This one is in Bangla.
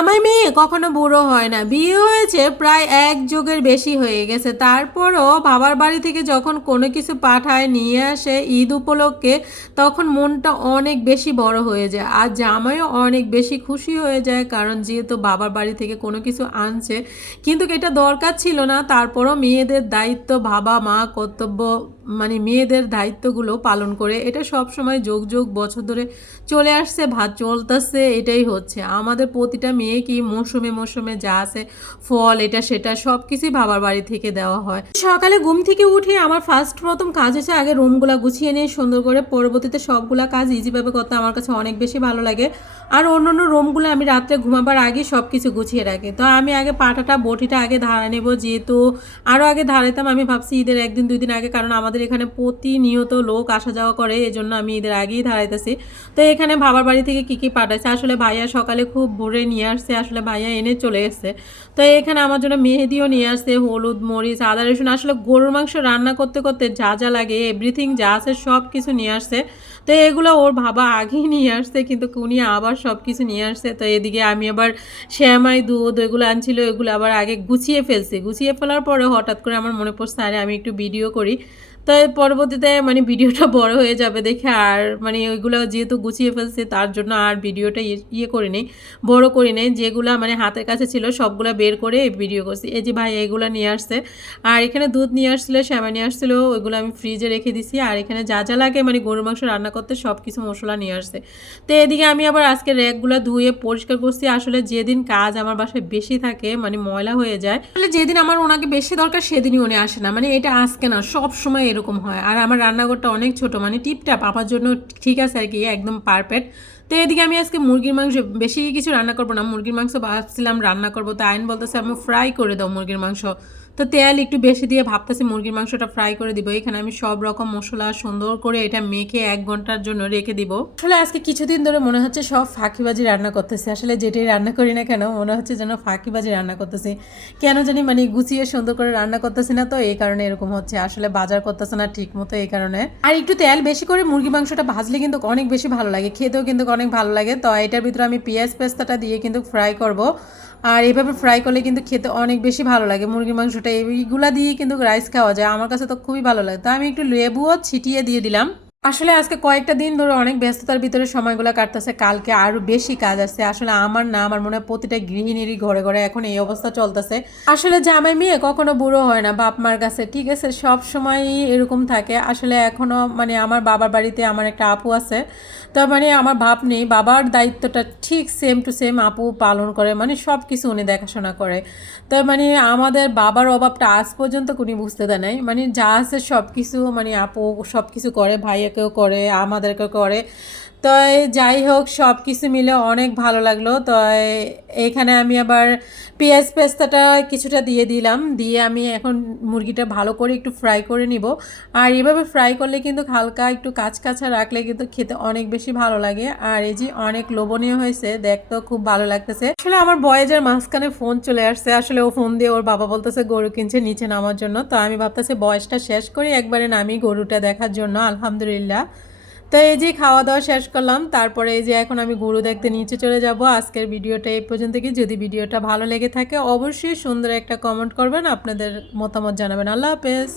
জামাই মেয়ে কখনো বুড়ো হয় না। বিয়ে হয়েছে প্রায় এক যুগের বেশি হয়ে গেছে। তারপরও বাবার বাড়ি থেকে যখন কোনো কিছু পাঠায়, নিয়ে আসে ঈদ উপলক্ষে, তখন মনটা অনেক বেশি বড় হয়ে যায়। আর জামাইও অনেক বেশি খুশি হয়ে যায় কারণ যেহেতু বাবার বাড়ি থেকে কোনো কিছু আনছে, কিন্তু এটা দরকার ছিল না। তারপরও মেয়েদের দায়িত্ব, বাবা, মা, কর্তব্য মানে মেয়েদের দায়িত্বগুলো পালন করে এটা সব সময় যোগ যোগ, বছর ধরে চলে আসছে ভাত চলতেছে, এটাই হচ্ছে। আমাদের প্রতিটা মেয়ে কি মৌসুমে মৌসুমে যা আছে, ফল, এটা, সেটা সব কিছুই বাবার বাড়ি থেকে দেওয়া হয়। সকালে ঘুম থেকে উঠে আমার ফার্স্ট প্রথম কাজ হচ্ছে আগে রুমগুলো গুছিয়ে নিয়ে সুন্দর করে পরবর্তীতে সবগুলা কাজ ইজিভাবে করতে। আমার কাছে অনেক বেশি ভালো লাগে। আর অন্য অন্য রুমগুলো আমি রাত্রে ঘুমাবার আগে সব কিছু গুছিয়ে রাখি। তো আমি আগে পাটাটা, বটিটা আগে ধারা নেব যেহেতু আরও আগে ধারাইতাম আমি ভাবছি ঈদের একদিন দুই দিন আগে কারণ আমাদের এখানে প্রতিনিয়ত লোক আসা যাওয়া করে, এজন্য আমি ঈদের আগেই ধারাইতেছি। তো এখানে বাবার বাড়ি থেকে কী কী পাঠাইছে? আসলে ভাইয়া সকালে খুব ভোরে নিয়ে আসছে, আসলে ভাইয়া এনে চলে এসছে তো এখানে আমার জন্য মেহেদিও নিয়ে আসছে, হলুদ, মরিচ, আদা, রসুন, আসলে গরুর মাংস রান্না করতে করতে যা যা লাগে এভরিথিং যা আছে সব কিছু নিয়ে আসছে। তো এগুলো ওর বাবা আগেই নিয়ে আসছে, কিন্তু উনি আবার সব কিছু নিয়ে আসছে। তো এদিকে আমি আবার শ্যামাই দুধ ওইগুলো আনছিল ওইগুলো আবার আগে গুছিয়ে ফেলছি। গুছিয়ে ফেলার পরে হঠাৎ করে আমার মনে পড়ছে, আরে আমি একটু ভিডিও করি। তো এর পরবর্তীতে মানে ভিডিওটা বড় হয়ে যাবে দেখে আর মানে ওইগুলো যেহেতু গুছিয়ে ফেলছে, তার জন্য আর ভিডিওটা ইয়ে- ইয়ে করে নেই বড় করে নেই যেগুলো মানে হাতের কাছে ছিল সবগুলো বের করে ভিডিও করছি। এই যে ভাই এগুলো নিয়ে আসছে, আর এখানে দুধ নিয়ে আসছিল, শ্যামা নিয়ে আসছিল, ওইগুলো আমি ফ্রিজে রেখে দিছি। আর এখানে যা যা লাগে মানে গরুর মাংস রান্না করতে সব কিছু মশলা নিয়ে আসছে। তো এদিকে আমি আবার আজকে র্যাকগুলো ধুয়ে পরিষ্কার করছি। আসলে যেদিন কাজ আমার বাসায় বেশি থাকে মানে ময়লা হয়ে যায়, আসলে যেদিন আমার ওনাকে বেশি দরকার সেদিনই উনি আসে না। মানে এটা আজকে না সব সময় হয়। আর আমার রান্নাঘরটা অনেক ছোট মানে টিপটাপ, আমার জন্য ঠিক আছে আর কি একদম পারফেক্ট তো এদিকে আমি আজকে মুরগির মাংস, বেশি কিছু রান্না করব না, মুরগির মাংস ভাবছিলাম রান্না করব, তো আইন বলতেছে আমি ফ্রাই করে দাও মুরগির মাংস। তো তেল একটু বেশি দিয়ে ভাবতেছি মুরগির মাংসটা ফ্রাই করে দিব। এখানে আমি সব রকম মশলা সুন্দর করে এটা মেখে এক ঘণ্টার জন্য রেখে দিব। আসলে আজকে কিছুদিন ধরে মনে হচ্ছে সব ফাঁকিবাজি রান্না করতেছি। আসলে যেটাই রান্না করি না কেন, মনে হচ্ছে যেন ফাঁকিবাজি রান্না করতেছি। কেন জানি মানে গুছিয়ে সুন্দর করে রান্না করতেছি না তো, এই কারণে এরকম হচ্ছে। আসলে বাজার করতেছে না ঠিক মতো এই কারণে। আর একটু তেল বেশি করে মুরগি মাংসটা ভাজলে কিন্তু অনেক বেশি ভালো লাগে। খেতেও কিন্তু অনেক ভালো লাগে। তো এটার ভিতরে আমি পেঁয়াজ পেস্তাটা দিয়ে কিন্তু ফ্রাই করব। আর এভাবে ফ্রাই করলে কিন্তু খেতে অনেক বেশি ভালো লাগে। মুরগির মাংসটা এইগুলা দিয়ে কিন্তু রাইস খাওয়া যায়। আমার কাছে তো খুবই ভালো লাগে। তো আমি একটু লেবুও ছিটিয়ে দিয়ে দিলাম। আসলে আজকে কয়েকটা দিন ধরে অনেক ব্যস্ততার ভিতরে সময়গুলো কাটতেছে, কালকে আরও বেশি কাজ আছে আসলে আমার না, আমার মনে হয় প্রতিটা গৃহিণীরই ঘরে ঘরে এখন এই অবস্থা চলতেছে। আসলে জামাই মেয়ে কখনো বুড়ো হয় না, বাপ মার কাছে, ঠিক আছে? সব সময় এরকম থাকে। আসলে এখনও মানে আমার বাবার বাড়িতে আমার একটা আপু আছে। তো মানে আমার ভাব নেই, বাবার দায়িত্বটা ঠিক সেম টু সেম আপু পালন করে মানে সব কিছু উনি দেখাশোনা করে। তো মানে আমাদের বাবার অভাবটা আজ পর্যন্ত উনি বুঝতে দেয় নাই। মানে যা আছে সব কিছু মানে আপু সব কিছু করে ভাইয়াকেও করে আমাদেরকেও করে। তো যাই হোক সব কিছু মিলে অনেক ভালো লাগল। তো এখানে আমি আবার পেঁয়াজ পেস্তাটা কিছুটা দিয়ে দিলাম। দিয়ে আমি এখন মুরগিটা ভালো করে একটু ফ্রাই করে নিব। আর এভাবে ফ্রাই করলে কিন্তু হালকা একটু কাঁচ কাঁচা রাখলে কিন্তু খেতে অনেক বেশি ভালো লাগে। আর এই যে অনেক লোভনীয় হয়েছে, দেখতেও খুব ভালো লাগতেছে। আসলে আমার বয়েজের মাঝখানে ফোন চলে আসছে। আসলে ও ফোন দিয়ে ওর বাবা বলতেছে, গরু কিনছে নিচে নামার জন্য। তো আমি ভাবতেছি বয়সটা শেষ করি একবারে নামি গরুটা দেখার জন্য, আলহামদুলিল্লাহ। তো এই যে খাওয়া দাওয়া শেষ করলাম, তারপরে এই যে এখন আমি গরু দেখতে নিচে চলে যাব। আজকের ভিডিওটা এই পর্যন্ত কি? যদি ভিডিওটা ভালো লেগে থাকে, অবশ্যই সুন্দর একটা কমেন্ট করবেন, আপনাদের মতামত জানাবেন। আল্লাহ হাফেজ।